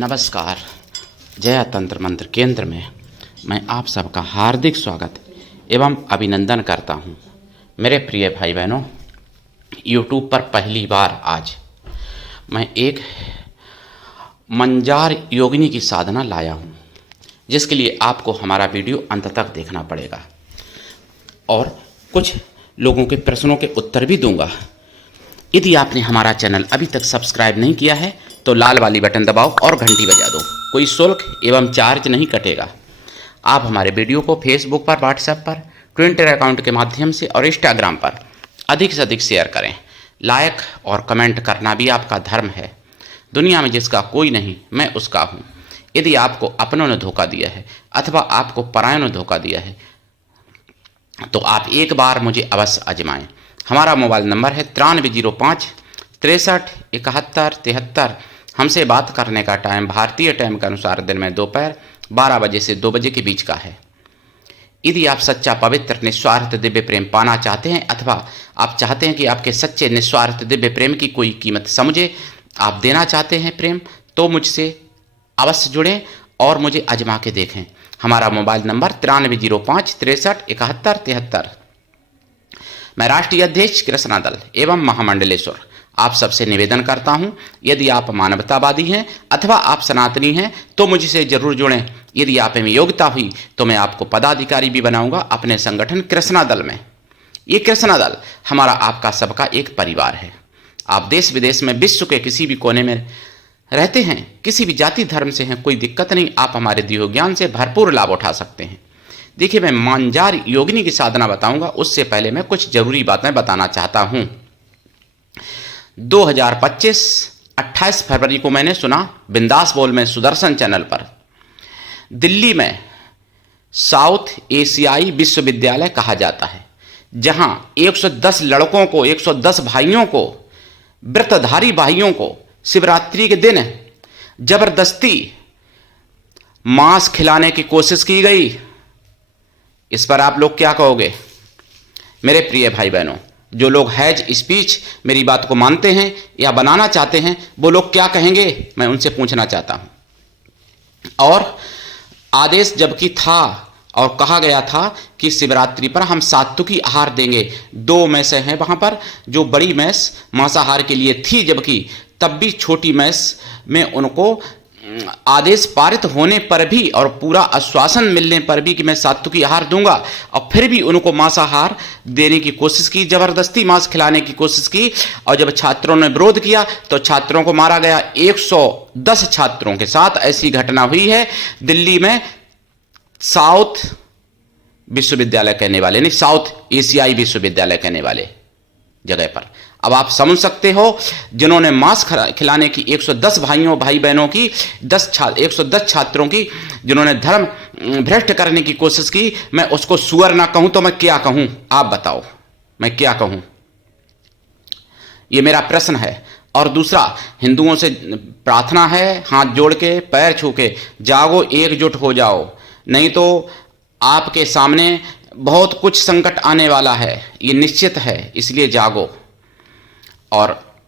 नमस्कार। जया तंत्र मंत्र केंद्र में मैं आप सबका हार्दिक स्वागत एवं अभिनंदन करता हूं। मेरे प्रिय भाई बहनों, यूट्यूब पर पहली बार आज मैं एक मंजार योगिनी की साधना लाया हूं, जिसके लिए आपको हमारा वीडियो अंत तक देखना पड़ेगा और कुछ लोगों के प्रश्नों के उत्तर भी दूंगा। यदि आपने हमारा चैनल अभी तक सब्सक्राइब नहीं किया है तो लाल वाली बटन दबाओ और घंटी बजा दो। कोई शुल्क एवं चार्ज नहीं कटेगा। आप हमारे वीडियो को फेसबुक पर, व्हाट्सएप पर, ट्विटर अकाउंट के माध्यम से और इंस्टाग्राम पर अधिक से अधिक शेयर करें। लाइक और कमेंट करना भी आपका धर्म है। दुनिया में जिसका कोई नहीं, मैं उसका हूँ। यदि आपको अपनों ने धोखा दिया है अथवा आपको परायों ने धोखा दिया है तो आप एक बार मुझे अवश्य आजमाएं। हमारा मोबाइल नंबर है 9305 63 71 73। हमसे बात करने का टाइम भारतीय टाइम के अनुसार दिन में दोपहर 12 बजे से 2 बजे के बीच का है। यदि आप सच्चा, पवित्र, निस्वार्थ दिव्य प्रेम पाना चाहते हैं अथवा आप चाहते हैं कि आपके सच्चे निस्वार्थ दिव्य प्रेम की कोई कीमत समझे, आप देना चाहते हैं प्रेम, तो मुझसे अवश्य जुड़ें और मुझे आजमा के देखें। हमारा मोबाइल नंबर 9305 63 71 73। मैं राष्ट्रीय अध्यक्ष कृष्णा दल एवं महामंडलेश्वर आप सबसे निवेदन करता हूं, यदि आप मानवतावादी हैं अथवा आप सनातनी हैं तो मुझसे जरूर जुड़ें। यदि आप में योग्यता हुई तो मैं आपको पदाधिकारी भी बनाऊंगा अपने संगठन कृष्णा दल में। ये कृष्णा दल हमारा, आपका, सबका एक परिवार है। आप देश विदेश में, विश्व के किसी भी कोने में रहते हैं, किसी भी जाति धर्म से हैं, कोई दिक्कत नहीं। आप हमारे दिए ज्ञान से भरपूर लाभ उठा सकते हैं। देखिए, मैं मंजार योगिनी की साधना बताऊंगा, उससे पहले मैं कुछ जरूरी बातें बताना चाहता हूं। 2025 28 फरवरी को मैंने सुना बिंदास बोल में सुदर्शन चैनल पर, दिल्ली में साउथ एशियाई विश्वविद्यालय कहा जाता है, जहां 110 लड़कों को, 110 भाइयों को, व्रतधारी भाइयों को शिवरात्रि के दिन जबरदस्ती मांस खिलाने की कोशिश की गई। इस पर आप लोग क्या कहोगे? मेरे प्रिय भाई बहनों, जो लोग हैज स्पीच मेरी बात को मानते हैं या बनाना चाहते हैं, वो लोग क्या कहेंगे, मैं उनसे पूछना चाहता हूं। और आदेश जबकि था और कहा गया था कि शिवरात्रि पर हम सात्विकी आहार देंगे। 2 मैसें हैं वहां पर, जो बड़ी मैस मांसाहार के लिए थी, जबकि तब भी छोटी मैस में उनको आदेश पारित होने पर भी और पूरा आश्वासन मिलने पर भी कि मैं सात्विकी आहार दूंगा, और फिर भी उनको मांसाहार देने की कोशिश की, जबरदस्ती मांस खिलाने की कोशिश की। और जब छात्रों ने विरोध किया तो छात्रों को मारा गया। 110 छात्रों के साथ ऐसी घटना हुई है दिल्ली में, साउथ विश्वविद्यालय कहने वाले नहीं, साउथ एशियाई विश्वविद्यालय कहने वाले जगह पर। अब आप समझ सकते हो, जिन्होंने मांस खिलाने की 110 भाई बहनों की 110 छात्रों की, जिन्होंने धर्म भ्रष्ट करने की कोशिश की, मैं उसको सुअर ना कहूं तो मैं क्या कहूं? आप बताओ, मैं क्या कहूं? ये मेरा प्रश्न है। और दूसरा, हिंदुओं से प्रार्थना है, हाथ जोड़ के, पैर छू के, जागो, एकजुट हो जाओ, नहीं तो आपके सामने बहुत कुछ संकट आने वाला है, ये निश्चित है, इसलिए जागो। और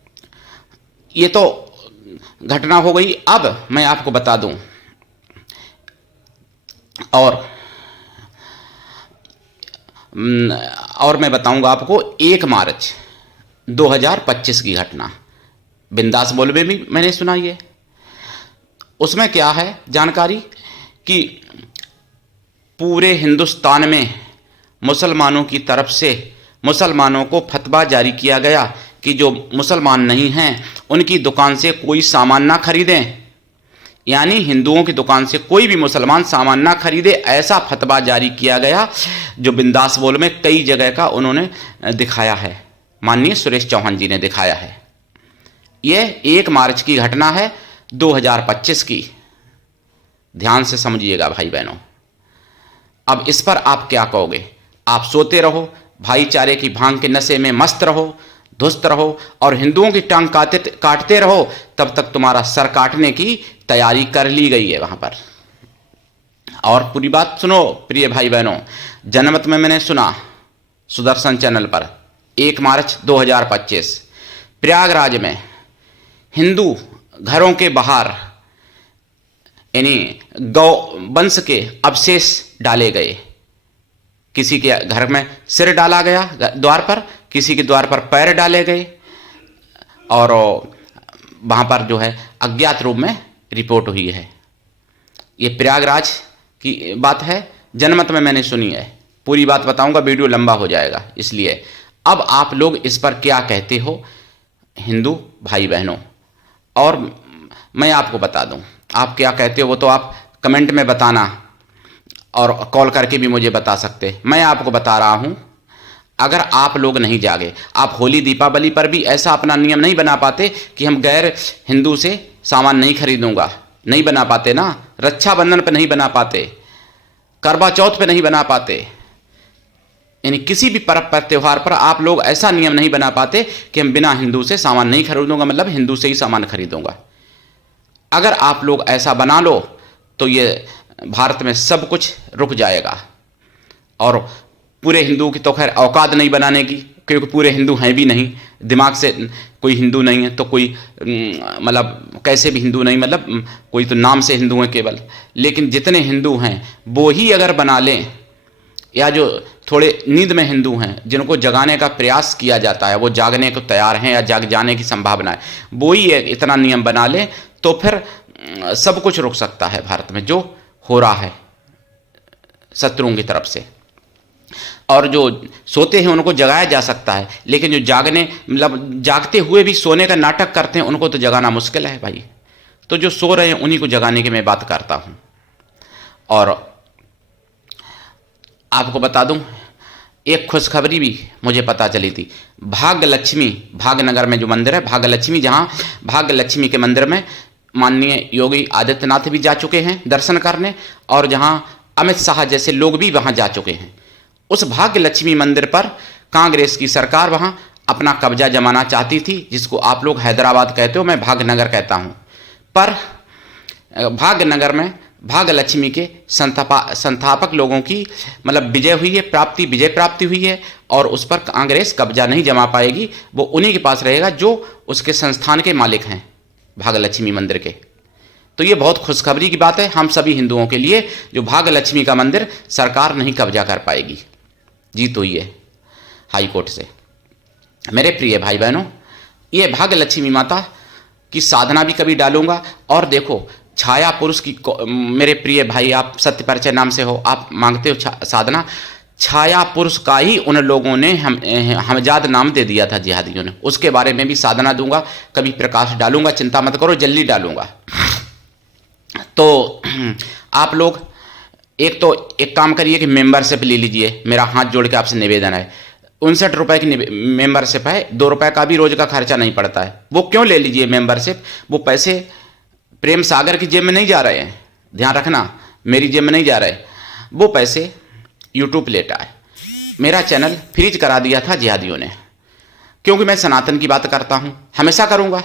ये तो घटना हो गई। अब मैं आपको बता दूं, और मैं बताऊंगा आपको 1 मार्च 2025 की घटना। बिंदास बोल में भी मैंने सुना ये। उसमें क्या है जानकारी कि पूरे हिंदुस्तान में मुसलमानों की तरफ से मुसलमानों को फतवा जारी किया गया कि जो मुसलमान नहीं हैं उनकी दुकान से कोई सामान ना खरीदें। यानी हिंदुओं की दुकान से कोई भी मुसलमान सामान ना खरीदे, ऐसा फतवा जारी किया गया, जो बिंदास बोल में कई जगह का उन्होंने दिखाया है। माननीय सुरेश चौहान जी ने दिखाया है। यह 1 मार्च की घटना है 2025 की। ध्यान से समझिएगा भाई बहनों। अब इस पर आप क्या कहोगे? आप सोते रहो, भाईचारे की भांग के नशे में मस्त रहो, ध्वस्त रहो और हिंदुओं की टांग काटते रहो, तब तक तुम्हारा सर काटने की तैयारी कर ली गई है वहां पर। और पूरी बात सुनो प्रिय भाई बहनों। जनमत में मैंने सुना सुदर्शन चैनल पर 1 मार्च 2025 प्रयागराज में हिंदू घरों के बाहर यानी गौ वंश के अवशेष डाले गए। किसी के घर में सिर डाला गया द्वार पर, किसी के द्वार पर पैर डाले गए, और वहाँ पर जो है अज्ञात रूप में रिपोर्ट हुई है। ये प्रयागराज की बात है, जनमत में मैंने सुनी है। पूरी बात बताऊंगा, वीडियो लंबा हो जाएगा, इसलिए अब आप लोग इस पर क्या कहते हो हिंदू भाई बहनों, और मैं आपको बता दूं आप क्या कहते हो। वो तो आप कमेंट में बताना और कॉल करके भी मुझे बता सकते। मैं आपको बता रहा हूं, अगर आप लोग नहीं जागे, आप होली दीपावली पर भी ऐसा अपना नियम नहीं बना पाते कि हम गैर हिंदू से सामान नहीं खरीदूंगा, नहीं बना पाते ना। रक्षाबंधन पर नहीं बना पाते, करवा चौथ पे नहीं बना पाते, यानी किसी भी पर्व पर त्यौहार पर आप लोग ऐसा नियम नहीं बना पाते कि हम बिना हिंदू से सामान नहीं खरीदूंगा, मतलब हिंदू से ही सामान खरीदूंगा। अगर आप लोग ऐसा बना लो तो ये भारत में सब कुछ रुक जाएगा। और पूरे हिंदू की तो खैर औकात नहीं बनाने की, क्योंकि पूरे हिंदू हैं भी नहीं, दिमाग से कोई हिंदू नहीं है तो कोई मतलब कैसे भी हिंदू नहीं, मतलब कोई तो नाम से हिंदू हैं केवल। लेकिन जितने हिंदू हैं वो ही अगर बना लें, या जो थोड़े नींद में हिंदू हैं जिनको जगाने का प्रयास किया जाता है, वो जागने को तैयार हैं या जाग जाने की संभावना है, वो ही इतना नियम बना लें तो फिर सब कुछ रुक सकता है भारत में जो हो रहा है शत्रुओं की तरफ से। और जो सोते हैं उनको जगाया जा सकता है, लेकिन जो जागने मतलब जागते हुए भी सोने का नाटक करते हैं उनको तो जगाना मुश्किल है भाई। तो जो सो रहे हैं उन्हीं को जगाने की मैं बात करता हूं। और आपको बता दूं, एक खुशखबरी भी मुझे पता चली थी। भाग्यलक्ष्मी, भाग्यनगर में जो मंदिर है भाग्यलक्ष्मी, जहां भाग्यलक्ष्मी के मंदिर में माननीय योगी आदित्यनाथ भी जा चुके हैं दर्शन करने, और जहां अमित शाह जैसे लोग भी वहां जा चुके हैं। उस भाग्यलक्ष्मी मंदिर पर कांग्रेस की सरकार वहां अपना कब्जा जमाना चाहती थी, जिसको आप लोग हैदराबाद कहते हो, मैं भाग्यनगर कहता हूं। पर भाग्यनगर में भाग्यलक्ष्मी के संस्थापक लोगों की मतलब विजय हुई है, विजय प्राप्ति हुई है, और उस पर कांग्रेस कब्जा नहीं जमा पाएगी। वो उन्हीं के पास रहेगा जो उसके संस्थान के मालिक हैं भाग्यलक्ष्मी मंदिर के। तो ये बहुत खुशखबरी की बात है हम सभी हिंदुओं के लिए, जो भाग्यलक्ष्मी का मंदिर सरकार नहीं कब्जा कर पाएगी। जीत हुई है हाई कोर्ट से। मेरे प्रिय भाई बहनों, ये भाग्यलक्ष्मी माता की साधना भी कभी डालूंगा। और देखो छाया पुरुष की, मेरे प्रिय भाई आप सत्य परिचय नाम से हो, आप मांगते हो साधना, छाया पुरुष का ही उन लोगों ने हमजाद नाम दे दिया था जिहादियों ने। उसके बारे में भी साधना दूंगा, कभी प्रकाश डालूंगा, चिंता मत करो, जल्दी डालूंगा। तो आप लोग एक काम करिए कि मेंबरशिप ले लीजिए, मेरा हाथ जोड़ के आपसे निवेदन है। 59 रुपए की मेंबरशिप है, 2 रुपए का भी रोज का खर्चा नहीं पड़ता है। वो क्यों ले लीजिए मेंबरशिप, वो पैसे प्रेम सागर की जेब में नहीं जा रहे हैं, ध्यान रखना, मेरी जेब में नहीं जा रहे। वो पैसे यूट्यूब लेटा है। मेरा चैनल फ्रीज करा दिया था जिहादियों ने, क्योंकि मैं सनातन की बात करता हूं, हमेशा करूंगा।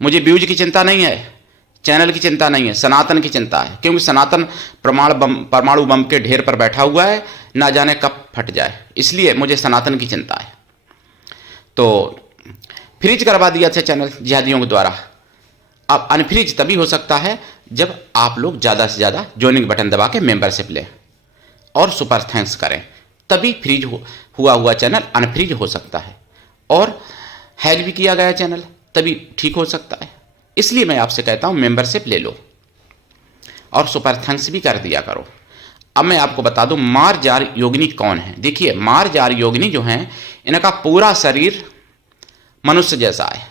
मुझे व्यूज की चिंता नहीं है, चैनल की चिंता नहीं है, सनातन की चिंता है। क्योंकि सनातन परमाणु बम के ढेर पर बैठा हुआ है, ना जाने कब फट जाए, इसलिए मुझे सनातन की चिंता है। तो फ्रीज करवा दिया था चैनल जिहादियों के द्वारा। अब अनफ्रीज तभी हो सकता है जब आप लोग ज़्यादा से ज़्यादा ज्वाइनिंग बटन दबा के मेंबरशिप लें और सुपर थैंक्स करें, तभी फ्रीज हुआ चैनल अनफ्रीज हो सकता है। और हैक भी किया गया चैनल तभी ठीक हो सकता है। इसलिए मैं आपसे कहता हूं मेंबरशिप ले लो और सुपर थैंक्स भी कर दिया करो। अब मैं आपको बता दूं मार्जार योगिनी कौन है। देखिए मार्जार योगिनी जो हैं, इनका पूरा शरीर मनुष्य जैसा है,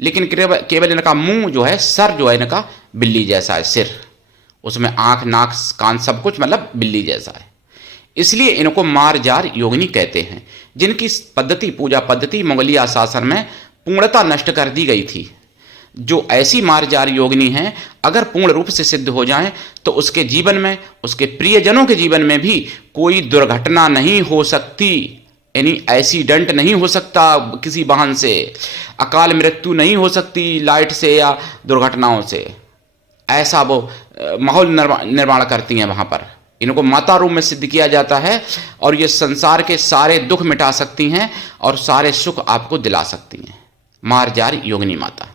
लेकिन केवल इनका मुंह जो है, सर जो है इनका बिल्ली जैसा है, सिर, उसमें आंख नाक कान सब कुछ मतलब बिल्ली जैसा है। इसलिए इनको मार्जार योगिनी कहते हैं, जिनकी पद्धति, पूजा पद्धति मुगलिया शासन में पूर्णतः नष्ट कर दी गई थी। जो ऐसी मार्जार योगिनी हैं, अगर पूर्ण रूप से सिद्ध हो जाएं तो उसके जीवन में, उसके प्रियजनों के जीवन में भी कोई दुर्घटना नहीं हो सकती, यानी एक्सीडेंट नहीं हो सकता, किसी वाहन से अकाल मृत्यु नहीं हो सकती, लाइट से या दुर्घटनाओं से। ऐसा वो माहौल निर्माण करती हैं वहां पर। इनको माता रूप में सिद्ध किया जाता है, और ये संसार के सारे दुख मिटा सकती हैं और सारे सुख आपको दिला सकती हैं, मार्जार योगिनी माता।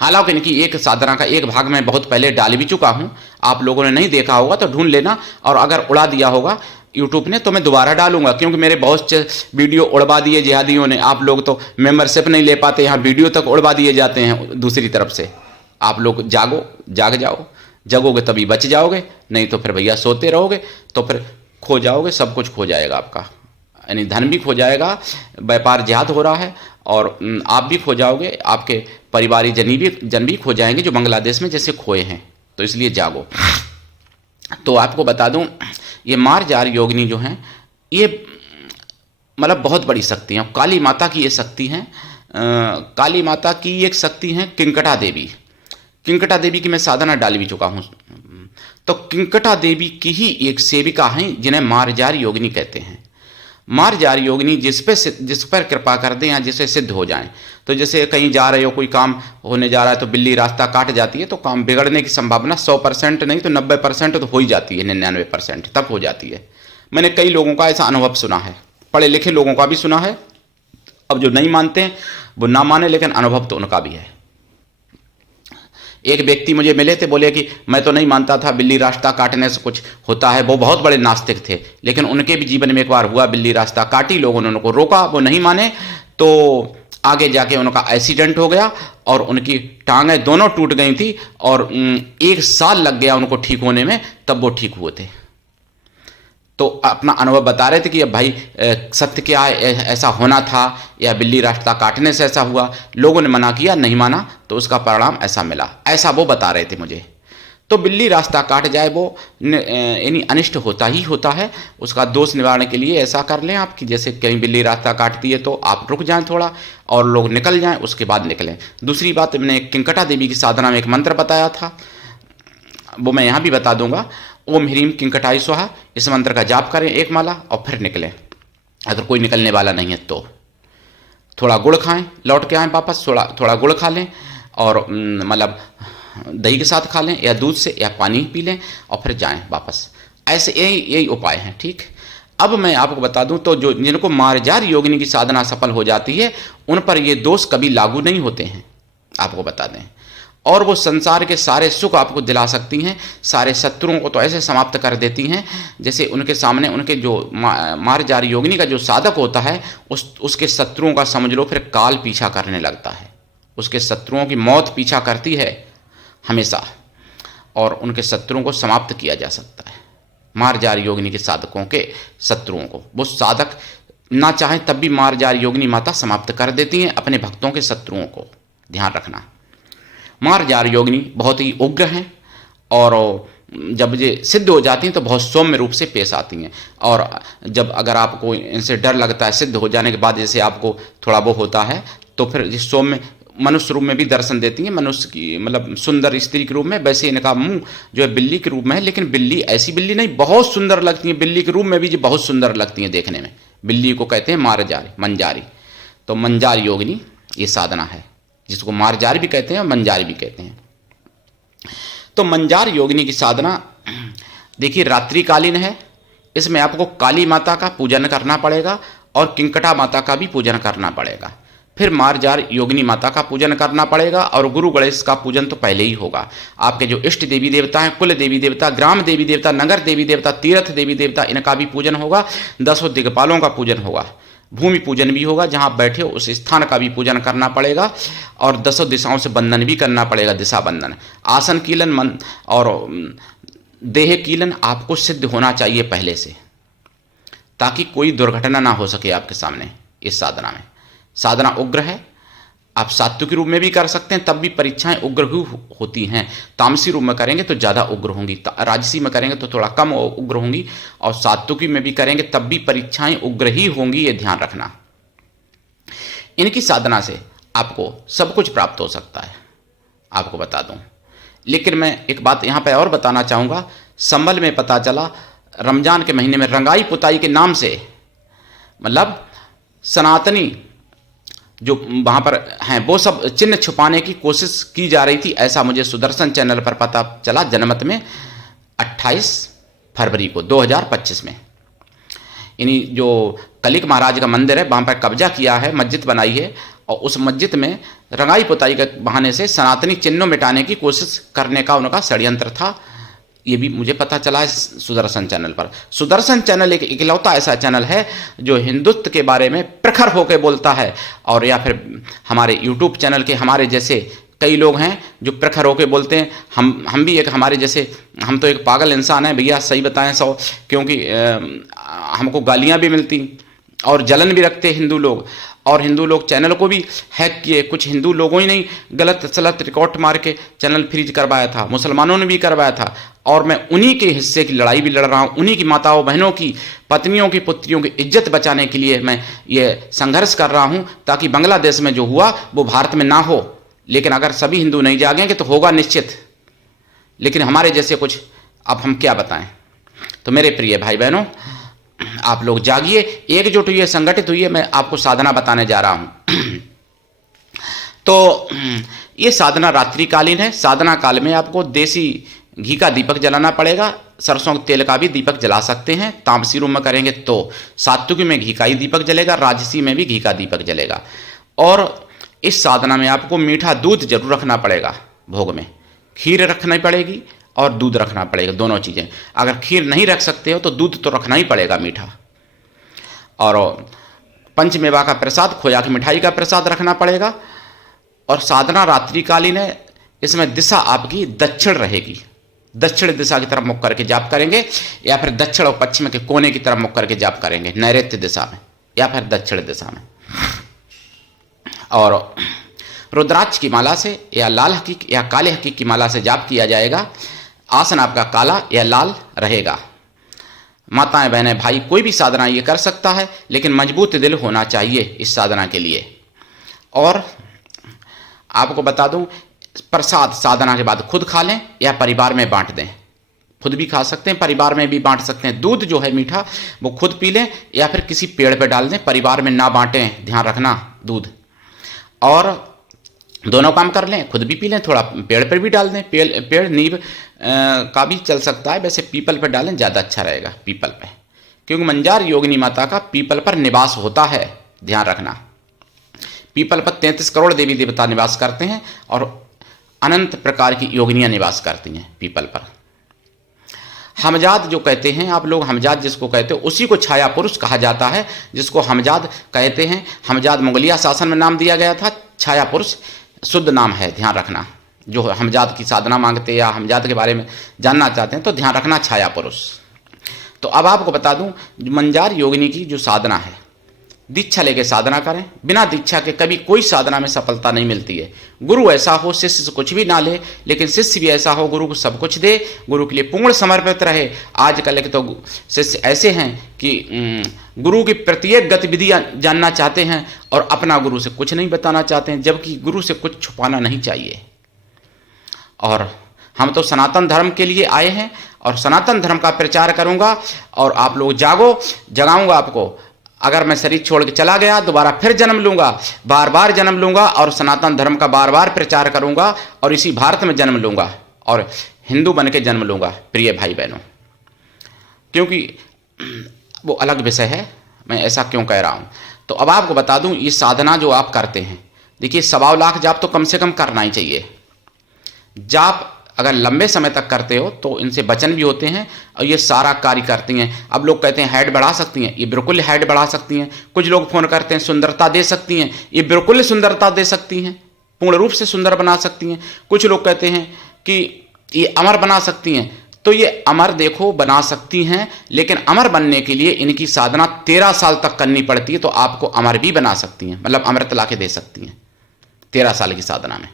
हालांकि इनकी एक साधना का एक भाग मैं बहुत पहले डाल भी चुका हूं, आप लोगों ने नहीं देखा होगा तो ढूंढ लेना, और अगर उड़ा दिया होगा यूट्यूब ने तो मैं दोबारा डालूंगा, क्योंकि मेरे बहुत वीडियो उड़वा दिए जिहादियों ने। आप लोग तो मेंबरशिप नहीं ले पाते, यहाँ वीडियो तक उड़वा दिए जाते हैं दूसरी तरफ से। आप लोग जाग जाओ, जगोगे तभी बच जाओगे, नहीं तो फिर भैया सोते रहोगे तो फिर खो जाओगे, सब कुछ खो जाएगा आपका, यानी धन भी खो जाएगा, व्यापार जिहाद हो रहा है, और आप भी खो जाओगे, आपके परिवारिक जन भी खो जाएंगे जो बांग्लादेश में जैसे खोए हैं। तो इसलिए जागो। तो आपको बता दूं, ये मार्जार योगिनी जो हैं ये मतलब बहुत बड़ी शक्ति हैं। काली माता की ये शक्ति हैं। काली माता की एक शक्ति हैं किंकटा देवी। किंकटा देवी की मैं साधना डाल भी चुका हूँ। तो किंकटा देवी की ही एक सेविका हैं जिन्हें मार्जार योगिनी कहते हैं। मार्जार योगिनी जिस पर कृपा कर दें या जिसे सिद्ध हो जाएं। तो जैसे कहीं जा रहे हो, कोई काम होने जा रहा है तो बिल्ली रास्ता काट जाती है, तो काम बिगड़ने की संभावना 100% नहीं तो 90% तो हो ही जाती है, 99% तब हो जाती है। मैंने कई लोगों का ऐसा अनुभव सुना है, पढ़े लिखे लोगों का भी सुना है। अब जो नहीं मानते हैं वो ना माने, लेकिन अनुभव तो उनका भी है। एक व्यक्ति मुझे मिले थे, बोले कि मैं तो नहीं मानता था बिल्ली रास्ता काटने से कुछ होता है। वो बहुत बड़े नास्तिक थे, लेकिन उनके भी जीवन में एक बार हुआ, बिल्ली रास्ता काटी, लोगों ने उनको रोका, वो नहीं माने, तो आगे जाके उनका एक्सीडेंट हो गया और उनकी टांगें दोनों टूट गई थी, और 1 साल लग गया उनको ठीक होने में, तब वो ठीक हुए थे। तो अपना अनुभव बता रहे थे कि अब भाई सत्य क्या है, ऐसा होना था या बिल्ली रास्ता काटने से ऐसा हुआ। लोगों ने मना किया, नहीं माना, तो उसका परिणाम ऐसा मिला, ऐसा वो बता रहे थे मुझे। तो बिल्ली रास्ता काट जाए वो यानी अनिष्ट होता ही होता है। उसका दोष निवारण के लिए ऐसा कर लें आप कि जैसे कहीं बिल्ली रास्ता काटती है तो आप रुक जाएं थोड़ा और लोग निकल जाएं, उसके बाद निकलें। दूसरी बात, मैंने किंकटा देवी की साधना में एक मंत्र बताया था, वो मैं यहाँ भी बता दूंगा। ओम ह्रीम किंकटाई स्वाहा, इस मंत्र का जाप करें 1 माला और फिर निकलें। अगर कोई निकलने वाला नहीं है तो थोड़ा गुड़ खाएं, लौट के आएँ वापस, थोड़ा गुड़ खा लें, और मतलब दही के साथ खा लें या दूध से, या पानी पी लें और फिर जाएं वापस। ऐसे यही उपाय हैं। ठीक, अब मैं आपको बता दूं, तो जो जिनको मार्जार योगिनी की साधना सफल हो जाती है उन पर ये दोष कभी लागू नहीं होते हैं, आपको बता दें। और वो संसार के सारे सुख आपको दिला सकती हैं, सारे शत्रुओं को तो ऐसे समाप्त कर देती हैं जैसे उनके सामने उनके जो मार्जार योगिनी का जो साधक होता है उसके शत्रुओं का समझ लो फिर काल पीछा करने लगता है। उसके शत्रुओं की मौत पीछा करती है हमेशा, और उनके शत्रुओं को समाप्त किया जा सकता है। मार्जार योगिनी के साधकों के शत्रुओं को वो साधक ना चाहें तब भी मार्जार योगिनी माता समाप्त कर देती हैं अपने भक्तों के शत्रुओं को, ध्यान रखना। मार्जार योगिनी बहुत ही उग्र हैं, और जब ये सिद्ध हो जाती हैं तो बहुत सौम्य रूप से पेश आती हैं। और जब अगर आपको इनसे डर लगता है, सिद्ध हो जाने के बाद जैसे आपको थोड़ा वो होता है, तो फिर जिस सौम्य मनुष्य रूप में भी दर्शन देती हैं, मनुष्य की मतलब सुंदर स्त्री के रूप में। वैसे इनका मुंह जो है बिल्ली के रूप में है, लेकिन बिल्ली ऐसी बिल्ली नहीं, बहुत सुंदर लगती है। बिल्ली के रूप में भी जो बहुत सुंदर लगती हैं देखने में। बिल्ली को कहते हैं मंजारी। तो मंजार योगिनी ये साधना है, जिसको मार्जार भी कहते हैं और मंजारी भी कहते हैं। तो मंजार योगिनी की साधना देखिए रात्रिकालीन है। इसमें आपको काली माता का पूजन करना पड़ेगा और किंकटा माता का भी पूजन करना पड़ेगा। फिर मार्जार योगिनी माता का पूजन करना पड़ेगा, और गुरु गणेश का पूजन तो पहले ही होगा। आपके जो इष्ट देवी देवता हैं, कुल देवी देवता, ग्राम देवी देवता, नगर देवी देवता, तीर्थ देवी देवता, इनका भी पूजन होगा। 10 दिक्पालों का पूजन होगा, भूमि पूजन भी होगा, जहाँ आप बैठे हो उस स्थान का भी पूजन करना पड़ेगा, और 10 दिशाओं से बंधन भी करना पड़ेगा, दिशा बंधन। आसन कीलन मन और देह कीलन आपको सिद्ध होना चाहिए पहले से, ताकि कोई दुर्घटना ना हो सके आपके सामने। इस साधना में साधना उग्र है। आप सात्विक रूप में भी कर सकते हैं, तब भी परीक्षाएं उग्र ही होती हैं। तामसी रूप में करेंगे तो ज़्यादा उग्र होंगी, राजसी में करेंगे तो थोड़ा कम उग्र होंगी, और सात्विकी में भी करेंगे तब भी परीक्षाएं उग्र ही होंगी, ये ध्यान रखना। इनकी साधना से आपको सब कुछ प्राप्त हो सकता है, आपको बता दूं। लेकिन मैं एक बात यहाँ पर और बताना चाहूँगा। संभल में पता चला रमजान के महीने में रंगाई पुताई के नाम से, मतलब सनातनी जो वहाँ पर हैं वो सब चिन्ह छुपाने की कोशिश की जा रही थी, ऐसा मुझे सुदर्शन चैनल पर पता चला जनमत में 28 फरवरी को 2025 में। यानी जो कलिक महाराज का मंदिर है वहाँ पर कब्जा किया है, मस्जिद बनाई है, और उस मस्जिद में रंगाई पुताई के बहाने से सनातनी चिन्हों मिटाने की कोशिश करने का उनका षड्यंत्र था। ये भी मुझे पता चला है सुदर्शन चैनल पर। सुदर्शन चैनल एक इकलौता ऐसा चैनल है जो हिंदुत्व के बारे में प्रखर होकर बोलता है, और या फिर हमारे यूट्यूब चैनल के हमारे जैसे कई लोग हैं जो प्रखर होकर बोलते हैं। हम भी एक हमारे जैसे, हम तो एक पागल इंसान हैं भैया, सही बताएं सौ, क्योंकि हमको गालियां भी मिलती और जलन भी रखते हिंदू लोग, और हिंदू लोग चैनल को भी हैक किए। कुछ हिंदू लोगों ही नहीं गलत सलत रिकॉर्ड मार के चैनल फ्रीज करवाया था, मुसलमानों ने भी करवाया था, और मैं उन्हीं के हिस्से की लड़ाई भी लड़ रहा हूँ। उन्हीं की माताओं बहनों की, पत्नियों की, पुत्रियों की इज्जत बचाने के लिए मैं ये संघर्ष कर रहा हूँ, ताकि बांग्लादेश में जो हुआ वो भारत में ना हो। लेकिन अगर सभी हिंदू नहीं जागेंगे तो होगा निश्चित, लेकिन हमारे जैसे कुछ, अब हम क्या बताएं। तो मेरे प्रिय भाई बहनों, आप लोग जागिए, एकजुट हुइए, संगठित हुइए। मैं आपको साधना बताने जा रहा हूं। तो ये साधना रात्रिकालीन है। साधना काल में आपको देसी घी का दीपक जलाना पड़ेगा, सरसों के तेल का भी दीपक जला सकते हैं। तामसी रूप में करेंगे तो सात्विकी में घी का ही दीपक जलेगा, राजसी में भी घी का दीपक जलेगा। और इस साधना में आपको मीठा दूध जरूर रखना पड़ेगा। भोग में खीर रखनी पड़ेगी और दूध रखना पड़ेगा, दोनों चीज़ें। अगर खीर नहीं रख सकते हो तो दूध तो रखना ही पड़ेगा मीठा। और पंचमेवा का प्रसाद, खोया की मिठाई का प्रसाद रखना पड़ेगा। और साधना रात्रिकालीन है, इसमें दिशा आपकी दक्षिण रहेगी। दक्षिण दिशा की तरफ मुख करके जाप करेंगे, या फिर दक्षिण और पश्चिम के कोने की तरफ मुख करके जाप करेंगे, नैऋत्य दिशा में या फिर दक्षिण दिशा में। और रुद्राक्ष की माला से या लाल हकीक या काले हकीक की माला से जाप किया जाएगा। आसन आपका काला या लाल रहेगा। माताएं, बहनें, भाई, कोई भी साधना ये कर सकता है, लेकिन मजबूत दिल होना चाहिए इस साधना के लिए। और आपको बता दूं, प्रसाद साधना के बाद खुद खा लें या परिवार में बांट दें। खुद भी खा सकते हैं, परिवार में भी बांट सकते हैं। दूध जो है मीठा वो खुद पी लें या फिर किसी पेड़ पे डाल दें, परिवार में ना बांटें, ध्यान रखना दूध। और दोनों काम कर लें, खुद भी पी लें, थोड़ा पेड़ पर भी डाल दें। पेड़ नींव का भी चल सकता है, वैसे पीपल पर डालें ज़्यादा अच्छा रहेगा, पीपल पे, क्योंकि मंजार योगिनी माता का पीपल पर निवास होता है, ध्यान रखना। पीपल पर 33 करोड़ देवी देवता निवास करते हैं और अनंत प्रकार की योगिनियाँ निवास करती हैं पीपल पर। हमजाद जो कहते हैं आप लोग, हमजाद जिसको कहते हो उसी को छाया पुरुष कहा जाता है, जिसको हमजाद कहते हैं। हमजाद मुगलिया शासन में नाम दिया गया था, छाया पुरुष शुद्ध नाम है, ध्यान रखना। जो हमजाद की साधना मांगते या हमजाद के बारे में जानना चाहते हैं तो ध्यान रखना, छाया पुरुष। तो अब आपको बता दूं, मंजार योगिनी की जो साधना है, दीक्षा लेके साधना करें। बिना दीक्षा के कभी कोई साधना में सफलता नहीं मिलती है। गुरु ऐसा हो शिष्य से कुछ भी ना ले, लेकिन शिष्य भी ऐसा हो गुरु को सब कुछ दे, गुरु के लिए पूर्ण समर्पित रहे। आजकल के तो शिष्य ऐसे हैं कि गुरु की प्रत्येक गतिविधियां जानना चाहते हैं और अपना गुरु से कुछ नहीं बताना चाहते हैं, जबकि गुरु से कुछ छुपाना नहीं चाहिए। और हम तो सनातन धर्म के लिए आए हैं और सनातन धर्म का प्रचार करूंगा। और आप लोग जागो, जगाऊंगा आपको। अगर मैं शरीर छोड़ के चला गया, दोबारा फिर जन्म लूंगा, बार बार जन्म लूंगा और सनातन धर्म का बार बार प्रचार करूंगा और इसी भारत में जन्म लूंगा और हिंदू बन के जन्म लूंगा, प्रिय भाई बहनों। क्योंकि वो अलग विषय है, मैं ऐसा क्यों कह रहा हूं। तो अब आपको बता दूं, ये साधना जो आप करते हैं, देखिए 1.25 लाख जाप तो कम से कम करना ही चाहिए। जाप अगर लंबे समय तक करते हो तो इनसे वचन भी होते हैं और ये सारा कार्य करती हैं। अब लोग कहते हैं हाइट बढ़ा सकती हैं, ये बिल्कुल हाइट बढ़ा सकती हैं। कुछ लोग फोन करते हैं सुंदरता दे सकती हैं, ये बिल्कुल सुंदरता दे सकती हैं, पूर्ण रूप से सुंदर बना सकती हैं। कुछ लोग कहते हैं कि ये अमर बना सकती हैं, तो ये अमर देखो बना सकती हैं, लेकिन अमर बनने के लिए इनकी साधना 13 साल तक करनी पड़ती है। तो आपको अमर भी बना सकती हैं, मतलब अमृत ला के दे सकती हैं 13 साल की साधना में।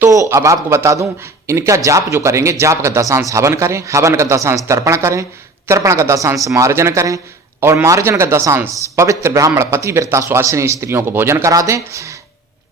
तो अब आपको बता दूं, इनका जाप जो करेंगे, जाप का 10 हवन करें, हवन का 10 तर्पण करें, तर्पण का 10 मार्जन करें और मार्जन का 10 पवित्र ब्राह्मण पतिव्रता सुहासिनी स्त्रियों को भोजन करा दें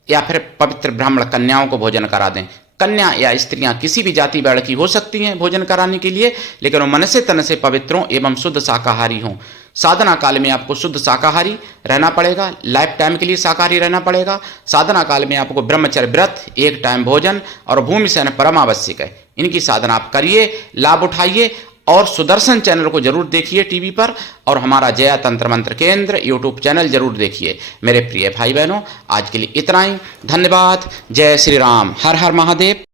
या फिर पवित्र ब्राह्मण कन्याओं को भोजन करा दें। कन्या या स्त्रियां किसी भी जाति वर्ण की हो सकती हैं भोजन कराने के लिए, लेकिन वो मन से तन से पवित्र हों एवं शुद्ध शाकाहारी हों। साधना काल में आपको शुद्ध शाकाहारी रहना पड़ेगा, लाइफ टाइम के लिए शाकाहारी रहना पड़ेगा। साधना काल में आपको ब्रह्मचर्य व्रत, 1 टाइम भोजन और भूमि शयन परम आवश्यक है। इनकी साधना आप करिए, लाभ उठाइए और सुदर्शन चैनल को जरूर देखिए टीवी पर, और हमारा जया तंत्र मंत्र केंद्र यूट्यूब चैनल जरूर देखिए। मेरे प्रिय भाई बहनों, आज के लिए इतना ही। धन्यवाद। जय श्री राम। हर हर महादेव।